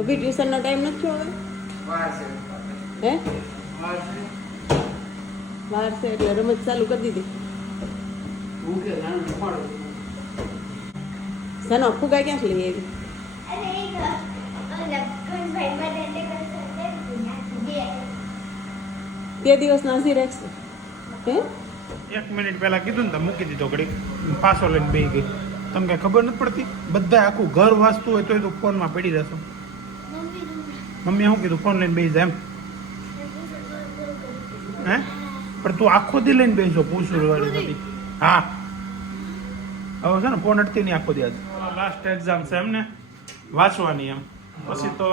અભી ટ્યુશનનો ટાઈમ નથી થયો હવે? હે વાર છે એટલે રમત ચાલુ કરી દીધી. સનો ફુગા ક્યાંથી લઈ આવી? તે દિવસના હજી રાખશે. હે 1 મિનિટ પહેલા કીધું ને તો મૂકી દીધો ઘડી પાછો લઈને બેસી ગઈ. તમને કઈ ખબર નથી પડતી? બધા આખું ઘર વાંચતું હોય તોય તું ફોનમાં પડી રહેશો. મમ્મીએ શું કીધું? ફોન લઈને બેસી જાય એમ? હે પણ તું આખો દી લઈને બેસો પૂછું વાળી બધી. હા હવે છે ને ફોન અટતી નહીં આખો દી. આજ લાસ્ટ એક્ઝામ છે એમને વાંચવાની એમ. પછી તો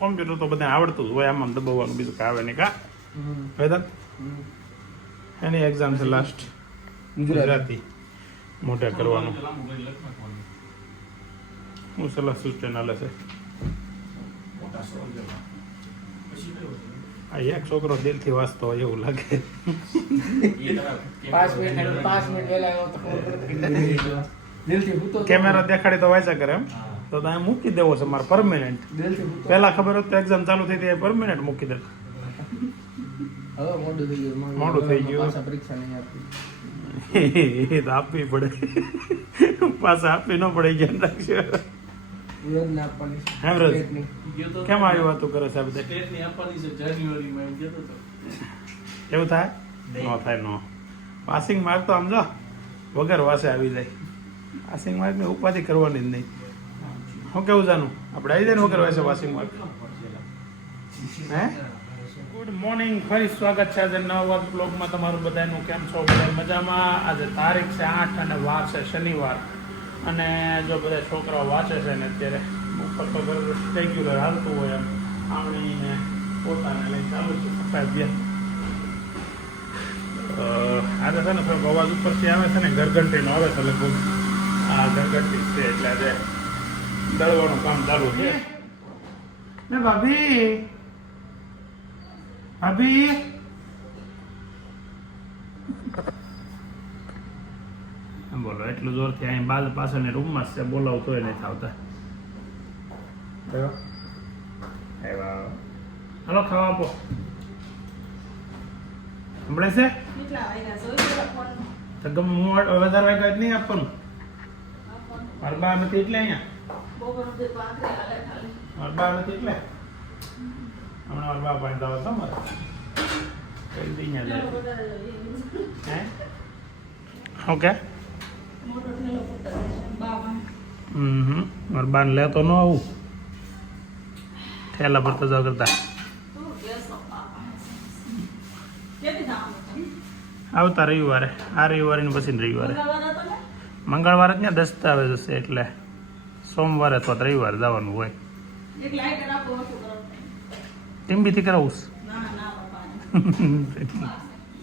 કોમ્પ્યુટર તો બધા આવડતું જ હોય, આમ દબાવવાનું બીજું કાંઈ આવે નહીં. કા વેદાંત એની એક્ઝામ છે લાસ્ટ ગુજરાતી મોઢે કરવાનું. હું સલાહ સૂચન હાલે છે. આ એક છોકરો દિલથી વાંચતો હોય એવું લાગે. 5 મિનિટ વહેલા આવ્યો તો દિલથી ભૂતો કેમેરા દેખાડી તો વાંચા કરે એમ. તો ત્યાં મૂકી દેવો છે મારે પરમેનન્ટ. પહેલા ખબર હોત તો એક્ઝામ ચાલુ થઈ હતી પરમેનન્ટ મૂકી દે. હવે મોડું થઈ ગયું. મોડું થઈ ગયું. પાછા પરીક્ષા નહીં આપી. એ તો આપવી પડે. પાછા આપવી ન પડે. ધ્યાન રાખજો. વિરોધ ના આપવાની છે. હેમરેજ સ્ટેટની. કેમ આવી વાતો કરે છે આ બધા? સ્ટેટની આપવાની છે જાન્યુઆરીમાં એમ કહેતો હતો. એવું થાય? નો થાય નો. પાસિંગ માર્ક તો આમ જો વગર વાસે આવી જાય. પાસિંગ માર્ક ને ઉપાધિ કરવાની જ નહીં. હું કેવું જાનું આપણે આવી જાય ને વગર વાસે પાસિંગ માર્ક. હે ગુડ મોર્નિંગ, ફરી સ્વાગત છે આજે નવા બ્લોગમાં તમારું બધાનું. કેમ છો? બધા મજામાં? આજે તારીખ છે 8 અને વાર છે શનિવાર. અને જો બધા છોકરાઓ વાંચે છે ને અત્યારે ઉપર તો રેગ્યુલર હાલતું હોય એમ આમણીને પોતાને લઈને ચાલુ છે સફાઈ. આજે છે ને થોડોક અવાજ ઉપરથી આવે છે ને ગરઘંટીનો આવે છે લગભગ. આ ગરઘંટી છે એટલે આજે દળવાનું કામ ચાલુ છે ને. ભાભી ભાભી બોલો એટલું જોરથી અહીં બાદ પાછળની રૂમમાં જ છે. બોલાવું તોય નથી આવતા. હાલો ખાવા આપો. સંભળે છે તો ગમે વધારે વાગ્યા નહીં આપવાનું. મારા બા નથી એટલે અહીંયા. મારા બા નથી એટલે હમણાં મારા બા પાસે દાવા તમારે હે ઓકે. મારા બાને લેતો ન આવું. ઠેલા પર તો જાવ કરતા આવતા રવિવારે. આ રવિવારે ને પછી રવિવારે. મંગળવારે જ ને દસ્તાવેજ હશે એટલે સોમવારે અથવા રવિવારે જવાનું હોય. ટીમ્બીથી કરાવું.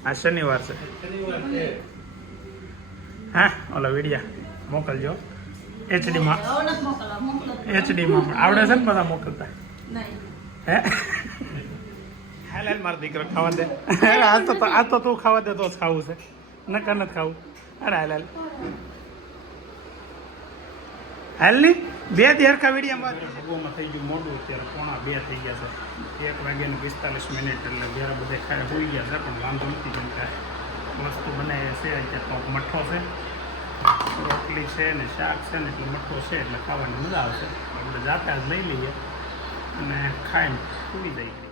આ શનિવાર છે. હા ઓલા વિડિયા મોકલજો એચડીમાં. એચડીમાં આવડે છે ને બધા મોકલતા? હે હાલ મારો દીકરો ખાવા દે. આજ તો તું ખાવા દે તો જ ખાવું છે, નકર નથી ખાવું. અરે હાલ હાલ હાલ ની બે દેરકા વિડીયામાં ભગવામાં થઈ ગયું મોડું. અત્યારે 1:45 થઈ ગયા છે. 1:45 એટલે જ્યારે બધે ખાય હોઈ ગયા છે. પણ વાંધો નથી કેમ કે વસ્તુ બને છે. અત્યારે તો મઠ્ઠો છે, રોટલી છે ને શાક છે ને એટલે મઠ્ઠો છે એટલે ખાવાની મજા આવશે. આપણે જાતે જ લઈ લઈએ અને ખાઈને પૂરી જઈએ.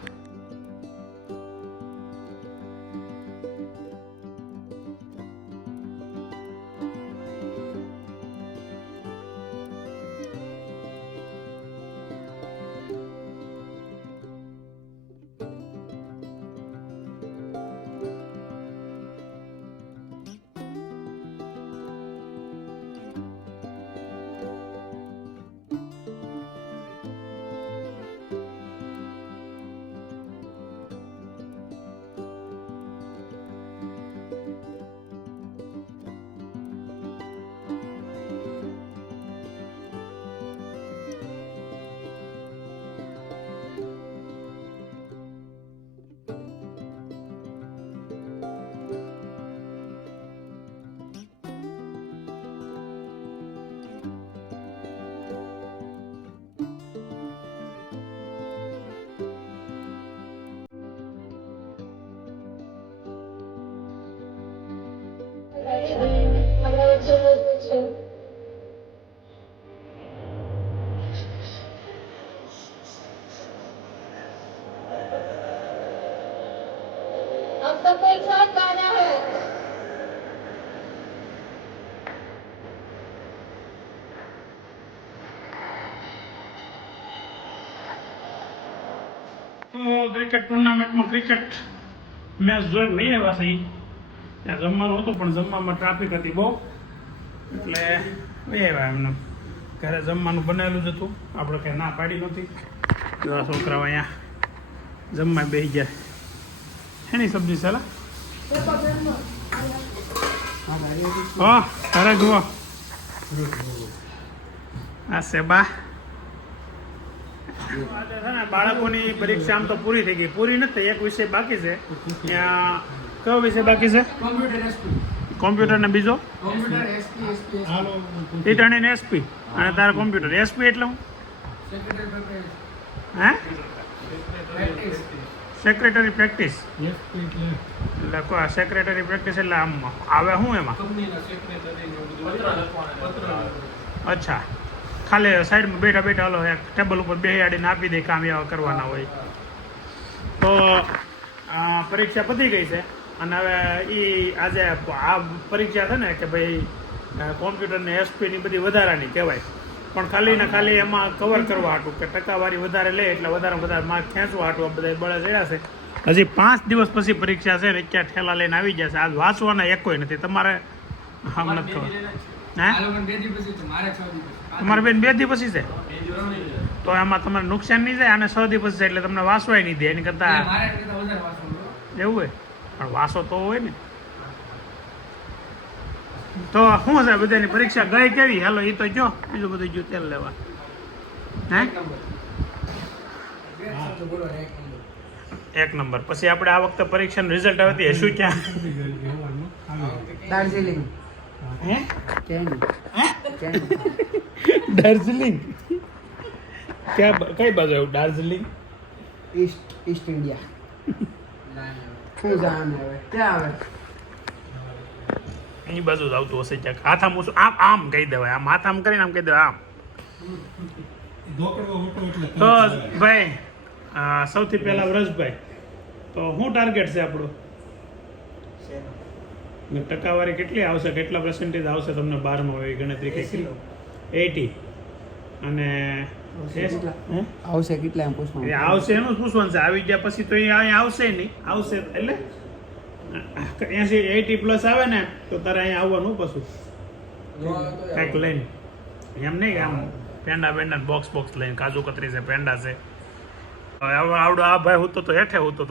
अब सबको एक साथ गाना है। તો ક્રિકેટ ટુર્નામેન્ટમાં ક્રિકેટ મેચ જોઈ નહીં આવ્યા સહી ત્યાં જમવાનું હતું પણ જમવામાં ટ્રાફિક હતી બહુ એટલે નહીં આવ્યા એમને ઘરે જમવાનું બનાવેલું જ હતું આપણે કંઈ ના પાડી નહોતી એવા છોકરાઓ અહીંયા જમવા બેસી ગયા એની સબ્જી ચાલે હા અરે જુઓ આ સેબા બાળકોની પરીક્ષા આમ તો પૂરી થઈ ગઈ પૂરી નથી એક વિષય બાકી છે ત્યાં કયો વિષય બાકી છે કોમ્પ્યુટર ને બીજો ઈટણી ને એસપી અને તારે કોમ્પ્યુટર એસપી એટલે હું હે સેક્રેટરી પ્રેક્ટિસ એટલે સેક્રેટરી પ્રેક્ટિસ એટલે આમ આવે શું એમાં અચ્છા ખાલી સાઈડમાં બેઠા બેઠા હલો એક ટેબલ ઉપર બેસાડીને આપી દે કામ એવા કરવાના હોય તો પરીક્ષા પતી ગઈ છે અને હવે એ આજે આ પરીક્ષા છે ને કે ભાઈ કોમ્પ્યુટર ને એસપીની બધી વધારાની કહેવાય પણ ખાલી ને ખાલી એમાં કવર કરવા હાટું કે ટકાવારી વધારે લે એટલે વધારે માર્ક ખેંચવા હાટું આ બધા બળે ચડ્યા છે હજી 5 દિવસ પછી પરીક્ષા છે ને ક્યાં ઠેલા લઈને આવી જશે આજ વાંચવાના એકોય નથી તમારે હમ નથી ખબર હે તમારે બેન 2 દી પછી છે તો એમાં તમારે નુકસાન નહીં જાય અને 6 દી પછી છે એટલે તમને વાંચવાય નહીં દે એની કરતા એવું હોય પણ વાંચો તો હોય ને તો શું છે બધાની પરીક્ષા ગઈ કેવી હાલો એ તો જો બીજું બધું જો તેલ લેવા હે 1 નંબર પછી આપણે આ વખતે પરીક્ષાનું રિઝલ્ટ આવે તે શું ક્યાં દાર્જિલિંગ હે કેન દાર્જિલિંગ કઈ બાજુ આવ્યું દાર્જિલિંગ ઈસ્ટ ઇન્ડિયા શું જાણ આવે ક્યાં આવે એની બાજુ જ આવતું હશે ક્યાંક હાથ આમ આમ કહી દેવાય આમ હાથ આમ કરીને આમ કહી દેવાય આમ તો ભાઈ સૌથી પહેલા વ્રજભાઈ તો શું ટાર્ગેટ છે આપણું ટકાવારી કેટલી આવશે કેટલા પર્સન્ટેજ આવશે તમને 12માં એવી ગણતરી કેટલી 80 અને આવશે કેટલા એમ પૂછવાનું આવશે એનું પૂછવાનું છે આવી ગયા પછી તો એ અહીંયા આવશે નહીં આવશે એટલે 80 પ્લસ આવે ને તો તારે અહીંયા આવવાનું પાછું કંઈક લઈને એમ નહીં આમ પેંડા બોક્સ લઈને કાજુ કતરી છે પેંડા છે આવડો આ ભાઈ હું તો હેઠે હું તો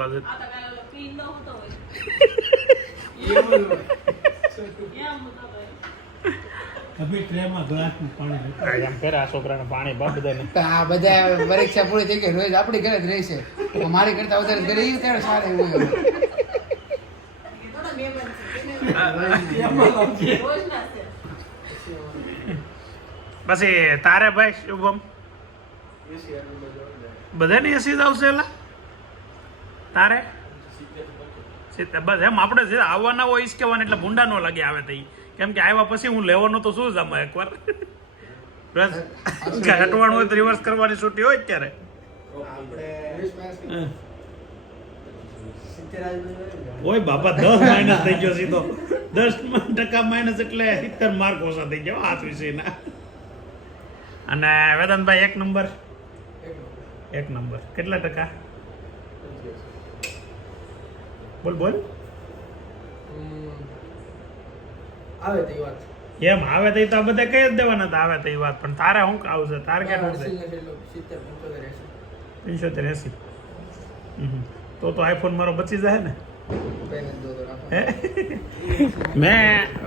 છોકરાને પાણી બધાને આ બધા પરીક્ષા પૂરી થઈ ગઈ રોજ આપણી ઘરે જ રહેશે મારી કરતા વધારે ઘરે એ ત્યારે સારું એવું પછી તારે ભાઈ શુભમ બધાને એસી જ આવશે એલા તારે બસ એમ આપણે જે આવવાના હોય ઈસ કહેવાના એટલે ભૂંડા ન લાગે આવે તો કેમ કે આવ્યા પછી હું લેવાનું તો શું જ આમાં એકવાર બસ હટવાનું હોય તો રિવર્સ કરવાની છૂટી હોય ત્યારે ઓય બાપા 10 માઇનસ થઈ ગયો સીધો 10% માઇનસ એટલે 70 માર્ક ઓછા થઈ ગયા આ વિષયના અને વેદાંતભાઈ 1 નંબર કેટલા ટકા બોલ આવે તો વાત એમ આવે તો આ બધા કઈ જ દેવાના હતા આવે તો એ વાત પણ તારે શું આવશે ટાર્ગેટ શું છે 75-80 તો આઈફોન મારો બચી જાય ને મેં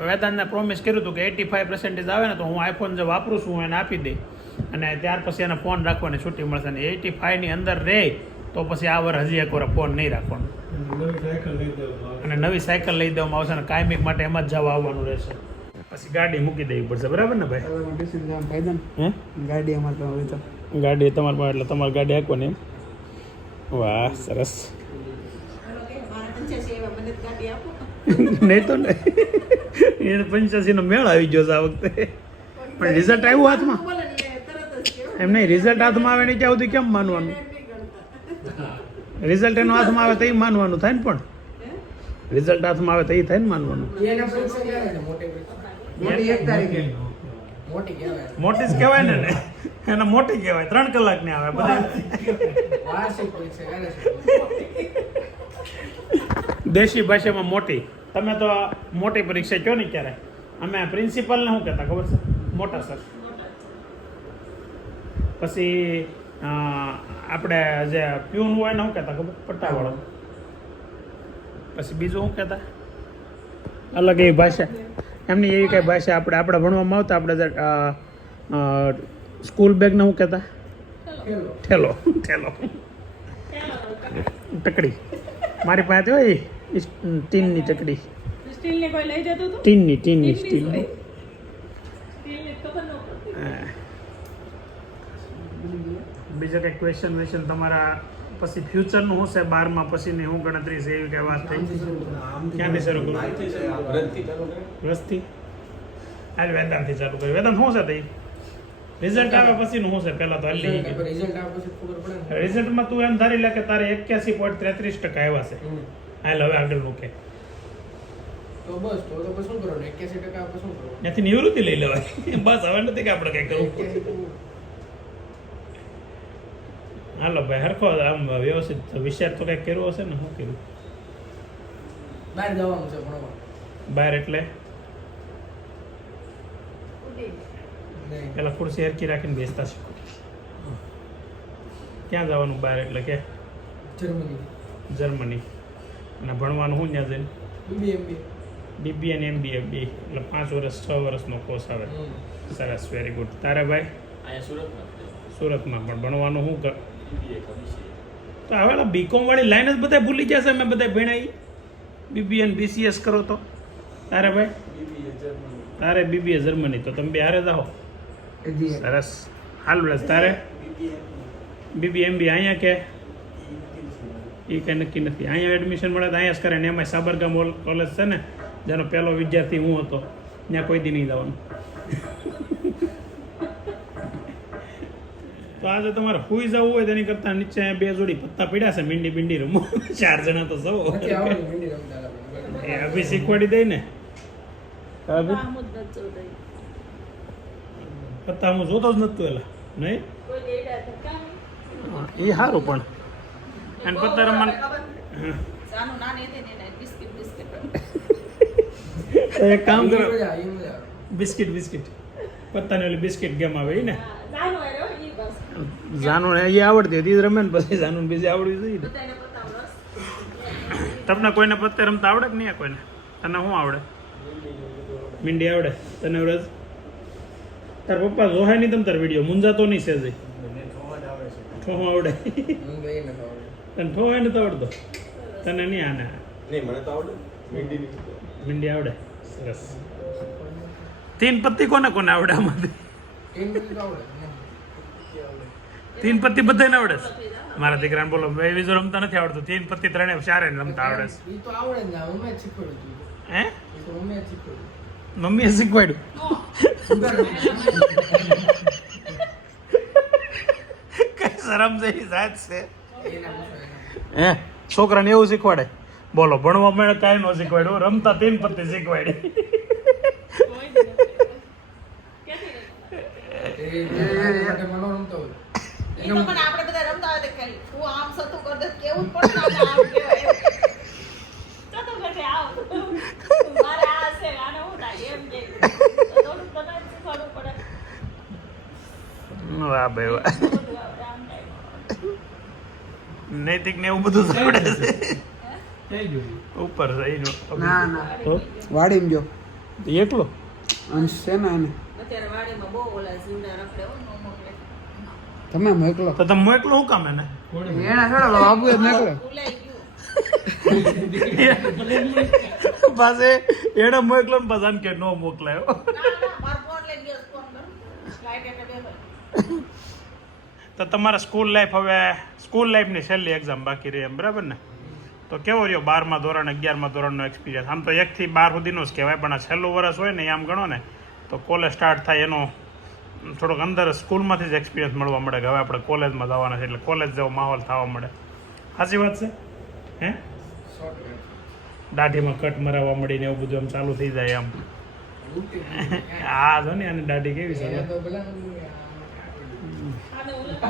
વેદાંતને પ્રોમિસ કર્યું હતું કે 85% આવે ને તો હું આઈફોન જે વાપરું છું એને આપી દઈ અને ત્યાર પછી એને ફોન રાખવાની છૂટી મળશે ને 85 ની અંદર રહે તો પછી આ વર્ષ હજી એક વાર ફોન નહીં રાખવાનો અને નવી સાયકલ લઈ દેવામાં આવશે ને કાયમિક માટે એમાં જ જવા આવવાનું રહેશે પછી ગાડી મૂકી દેવી પડશે બરાબર ને ભાઈ હે ગાડી અમારે હોય તો ગાડી તમારે પાસે એટલે તમારે ગાડી આપવાની વાહ સરસ નહીં તો એને 85 નો મેળ આવી ગયો છે આ વખતે પણ રિઝલ્ટ આવ્યું હાથમાં એમ નહીં રિઝલ્ટ હાથમાં આવે નહીં ત્યાં સુધી કેમ માનવાનું રિઝલ્ટ એનો હાથમાં આવે તો એ માનવાનું થાય ને પણ રિઝલ્ટ હાથમાં આવે તો એ થાય ને માનવાનું. એના પરીક્ષા ક્યારે છે? મોટી પરીક્ષા મોટી 1 તારીખે મોટી કહેવાય. મોટી જ કહેવાય ને એને મોટી કહેવાય. 3 કલાકની આવે બધા. વાર્ષિક પરીક્ષા ક્યારે છે? દેશી ભાષામાં મોટી. તમે તો મોટી પરીક્ષા કયો ને ક્યારે. અમે પ્રિન્સિપલને શું કહેતા ખબર છે? મોટા સર. પછી આપણે જે પ્યુન હોય ને શું કહેતા ખબર? પટ્ટાવાળો. પછી બીજું શું કહેતા? અલગ એવી ભાષા. એમની એવી કઈ ભાષા આપણે ભણવામાં આવતા. આપણે સ્કૂલ બેગને શું કહેતા? ઠેલો. ઠેલો ટકડી. મારી પાસે હોય ટીનની ટકડી. સ્ટીલની કોઈ લઈ જતું હતું? ટીનની. સ્ટીલની ખબર ન બીજો કંઈ ક્વેશ્ચન તમારા પછી ફ્યુચરનું શું છે? 12માં પછીની શું ગણતરી છે? એવી કઈ વાત થઈ? ક્યાંથી શરૂ કરું? રસથી. આજ વેદાંતથી ચાલુ કરી. વેદાંત શું છે તે? રિઝલ્ટ આવે પછીનું શું છે? પહેલા તો હલ્લી રિઝલ્ટ આવે પછી ખબર પડે ને. રિઝલ્ટમાં તું એમ ધારી લે કે તારે 81.33% આવ્યા છે. હાલ હવે આગળ મૂકે તો બસ તો પછી શું કરવાનું? 81% આપણે શું કરવાનું? ત્યાંથી નિવૃત્તિ લઈ લેવાય. બસ હવે નથી કે આપણે કંઈ કરવું. 81% હાલો ભાઈ હરખો આમ વ્યવસ્થિત વિચાર તો કંઈક કર્યો હશે ને? શું કર્યું? બહાર જવાનું છે ભણવા. બહાર એટલે નહીં પેલા ખુરશી હરકી રાખીને બેસતા છે. ક્યાં જવાનું બહાર? એટલે કે જર્મની જર્મની. અને ભણવાનું શું ત્યાં જઈને? BBA BBA અને MBA બે એટલે 5 વર્ષ 6 વર્ષનો કોર્સ આવે. સરસ, વેરી ગુડ. તારે ભાઈ? સુરતમાં પણ ભણવાનું શું કર? તો હવે બીકોમ વાળી લાઈન જ બધા ભૂલી જશે. અમે બધા ભણાઈ BBA અને BCS કરો તો. તારે ભાઈ? તારે BBA જર્મની. તો તમે બે હારે જાઓ. સરસ. હાલ બસ. તારે BBA MBA અહીંયા કે એ કંઈ નક્કી નથી. અહીંયા એડમિશન મળે તો અહીંયા જ કરે ને. એમાં સાબરગામ કોલેજ છે ને, જેનો પહેલો વિદ્યાર્થી હું હતો, ત્યાં કોઈ દી નહીં જવાનું. તો આજે તમારે સુઈ જવું હોય તેની કરતા નીચે 2 જોડી પત્તા પડ્યા છે. મીંડી બિંડી રમો. 4 જણા તો સૌ એ અભી શીખવાડી દઈ ને. પત્તા હું જોતો જ નતું એલા નહીં. એ સારું પણ અને પત્તા રમવાનું એક કામ કરો. બિસ્કિટ પત્તાને ઓલી બિસ્કિટ ગેમ આવે ને. જાનું એ આવડતી હતી રમે ને પછી જાનું બીજી આવડવી જોઈએ ને. તમને કોઈને પત્તે રમતા આવડે કે નહીં? કોઈને? તને શું આવડે? મીંડી આવડે? તને વ્રજ? તાર પપ્પા જોહાય નહીં તમ તાર વિડીયો મૂંઝાતો નહીં સેજે? ઠોહો આવડે? તને ઠોહાય નથી આવડતો? તને નહીં આને? મીંડી આવડે? સરસ. 3 પત્તી કોને કોને આવડે આમાંથી? 3 પત્તી બધાને આવડે છે? મારા દીકરાને બોલો બીજું રમતા નથી આવડતું. 3 પત્તી 3 4 રમતા આવડે છે. ઈ તો આવડે ને, મમ્મીએ શીખવાડ્યું. હે? ઈ તો મમ્મીએ શીખવાડ્યું. મમ્મીએ શીખવાડ્યું? કઈ શરમ જેવી જાત છે. હે? છોકરાને એવું શીખવાડે? બોલો ભણવા મળે કાંઈ ન શીખવાડ્યું, રમતા 3 પત્તી શીખવાડી. મનો રમતો હોય. એનો પણ આપણે બધા રમતા હોય તો કે તું આમ સતું કર દે કેવું જ પડે ને આમ કહેવાય. સતું કરે આવ. મારે આ છે આને હું થાય એમ કે થોડું તને શીખવાડવું પડે. વાહ ભાઈ વાહ. બધું આવડે આમ થાય. નૈતિક ને એવું બધું આવડે છે. થઈ ગયું. ઉપર છે એનો. ના તો વાડીમાં જો એકલો અંશ છે ને એને અત્યારે વાડીમાં બહુ ઓલા જીવડા રખડે હો નો મોકલે. તમે મોકલો. તો તમે મોકલો શું કામ એને? એના થોડા બાબુ જ મોકલો. ભૂલાઈ ગયું. પાસે એને મોકલો ને પાછા કે નો મોકલાયો. ના મારો ફોન લઈ ગયો ફોન કરું. લાઈટ એટલે બેસો. તો તમારા સ્કૂલ લાઈફની છેલ્લી એક્ઝામ બાકી રહી એમ બરાબર ને? તો કેવો રહ્યો 12મા ધોરણ 11મા ધોરણનો એક્સપિરિયન્સ? આમ તો 1 થી 12 સુધીનો જ કહેવાય, પણ આ છેલ્લું વર્ષ હોય ને આમ ગણો ને તો કોલેજ સ્ટાર્ટ થાય એનો થોડોક અંદર સ્કૂલમાંથી જ એક્સપિરિયન્સ મળવા મળે કે હવે આપણે કોલેજમાં જવાના છે, એટલે કોલેજ જેવો માહોલ થવા મળે. સાચી વાત છે? હે દાઢીમાં કટ મરાવવા મળીને એવું બધું આમ ચાલુ થઈ જાય આમ આ જો ને આની દાઢી કેવી છે આને ઓલા